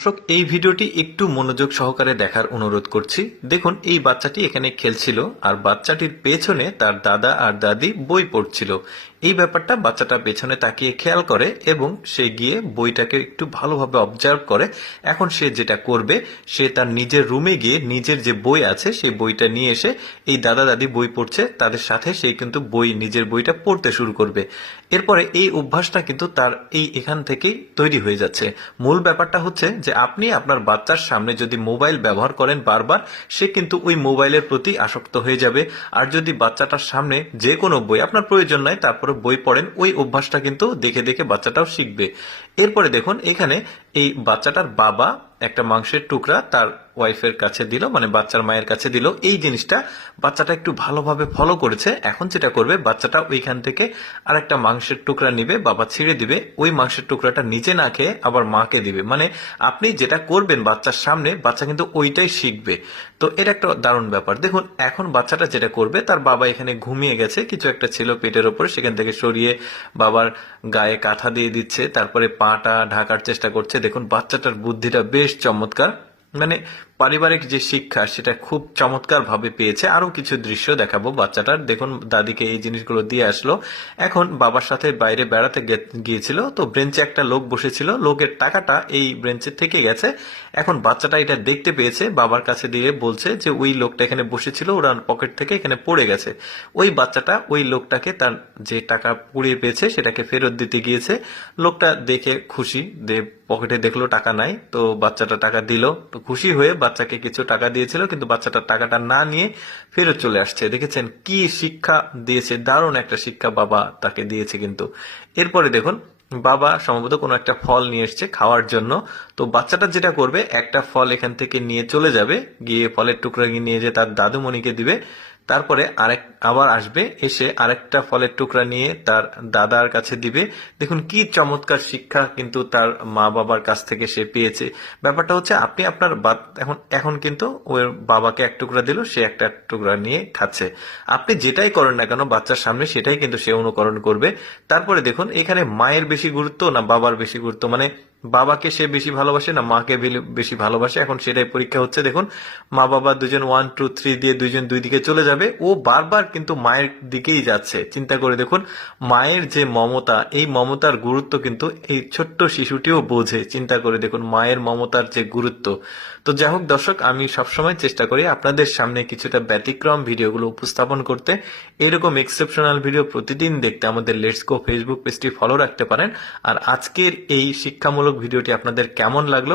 দর্শক, এই ভিডিওটি একটু মনোযোগ সহকারে দেখার অনুরোধ করছি। দেখুন, এই বাচ্চাটি এখানে খেলছিল আর বাচ্চাটির পেছনে তার দাদা আর দাদি বই পড়ছিল। এই ব্যাপারটা বাচ্চাটা পেছনে তাকিয়ে খেয়াল করে এবং সে গিয়ে বইটাকে একটু ভালোভাবে অবজার্ভ করে। এখন সে যেটা করবে, সে তার নিজের রুমে গিয়ে নিজের যে বই আছে সেই বইটা নিয়ে এসে, এই দাদা দাদি বই পড়ছে তাদের সাথে সে কিন্তু নিজের বইটা পড়তে শুরু করবে। এরপরে এই অভ্যাসটা কিন্তু তার এখান থেকেই তৈরি হয়ে যাচ্ছে। মূল ব্যাপারটা হচ্ছে যে আপনি আপনার বাচ্চার সামনে যদি মোবাইল ব্যবহার করেন বারবার, সে কিন্তু ওই মোবাইলের প্রতি আসক্ত হয়ে যাবে। আর যদি বাচ্চাটার সামনে যে কোনো বই আপনার প্রয়োজন নাই, তারপরে বই পড়েন, ওই অভ্যাসটা কিন্তু দেখে দেখে বাচ্চাটাও শিখবে। এরপরে দেখুন, এখানে এই বাচ্চাটার বাবা একটা মাংসের টুকরা তার ওয়াইফের কাছে দিল, মানে বাচ্চার মায়ের কাছে দিল। এই জিনিসটা বাচ্চাটা একটু ভালোভাবে ফলো করেছে। এখন যেটা করবে, বাচ্চাটা ওইখান থেকে আরেকটা মাংসের টুকরা নিবে, বাবা ছিঁড়ে দিবে, ওই মাংসের টুকরাটা নিচে না খেয়ে আবার মাকে দিবে। মানে আপনি যেটা করবেন বাচ্চার সামনে, বাচ্চা কিন্তু ওইটাই শিখবে। তো এটা একটা দারুণ ব্যাপার। দেখুন, এখন বাচ্চাটা যেটা করবে, তার বাবা এখানে ঘুমিয়ে গেছে, কিছু একটা ছিল পেটের ওপরে, সেখান থেকে সরিয়ে বাবার গায়ে কাঁথা দিয়ে দিচ্ছে, তারপরে পাটা ঢাকার চেষ্টা করছে। দেখুন, বাচ্চাটার বুদ্ধিটা বেশ চমৎকার। মানে পারিবারিক যে শিক্ষা সেটা খুব চমৎকার ভাবে পেয়েছে। আরো কিছু দৃশ্য দেখাবো বাচ্চাটার। দেখুন, দাদিকে এই জিনিসগুলো দিয়ে আসলো। এখন বাবার সাথে বাইরে বেড়াতে গিয়েছিল, তো বেঞ্চে একটা লোক বসেছিল, লোকের টাকাটা এই বেঞ্চে থেকে গেছে। এখন বাচ্চাটা এটা দেখতে পেয়েছে, বাবার কাছে দিয়ে বলছে যে ওই লোকটা এখানে বসেছিল, ওরা পকেট থেকে এখানে পড়ে গেছে। ওই বাচ্চাটা ওই লোকটাকে তার যে টাকা পুড়িয়ে পেয়েছে সেটাকে ফেরত দিতে গিয়েছে। লোকটা দেখে খুশি, পকেটে দেখলো টাকা নাই, তো বাচ্চাটা টাকা দিল। তো খুশি হয়ে বাচ্চাকে কিছু টাকা দিয়েছিল, কিন্তু বাচ্চাটা টাকাটা না নিয়ে ফেরত চলে আসছে। দেখেছেন কি শিক্ষা দিয়েছে, দারুণ একটা শিক্ষা বাবা তাকে দিয়েছে কিন্তু। এরপরে দেখুন, বাবা সম্ভবত কোনো একটা ফল নিয়ে এসছে খাওয়ার জন্য। তো বাচ্চাটা যেটা করবে, একটা ফল এখান থেকে নিয়ে চলে যাবে, গিয়ে ফলের টুকরা নিয়ে যে তার দাদুমণিকে দিবে। তারপরে আবার আসবে, এসে আরেকটা ফলের টুকরা নিয়ে তার দাদার কাছে দিবে। দেখুন কি চমৎকার শিক্ষা কিন্তু তার মা বাবার কাছ থেকে সে পেয়েছে। ব্যাপারটা হচ্ছে, আপনি আপনার এখন এখন কিন্তু ওর বাবাকে এক টুকরা দিল, সে একটা টুকরা নিয়ে খাচ্ছে। আপনি যেটাই করেন না কেন বাচ্চার সামনে, সেটাই কিন্তু সে অনুকরণ করবে। তারপরে দেখুন, এখানে মায়ের বেশি গুরুত্ব না বাবার বেশি গুরুত্ব, মানে বাবাকে সে বেশি ভালোবাসে না মাকে বেশি ভালোবাসে, এখন সেটাই পরীক্ষা হচ্ছে। দেখুন, মা বাবা দুজন 1 2 3 দিয়ে দুইজন দুই দিকে চলে যাবে, ও বারবার কিন্তু মায়ের দিকেই যাচ্ছে। চিন্তা করে দেখুন, মায়ের যে মমতা, এই মমতার গুরুত্ব কিন্তু এই ছোট্ট শিশুটিও বোঝে। চিন্তা করে দেখুন মায়ের মমতার যে গুরুত্ব। তো যাই হোক দর্শক, আমি সবসময় চেষ্টা করি আপনাদের সামনে কিছুটা ব্যতিক্রম ভিডিওগুলো উপস্থাপন করতে। এরকম এক্সেপশনাল ভিডিও প্রতিদিন দেখতে আমাদের লেটস গো ফেসবুক পেজটি ফলো রাখতে পারেন। আর আজকের এই শিক্ষামূলক ভিডিওটি আপনাদের কেমন লাগলো,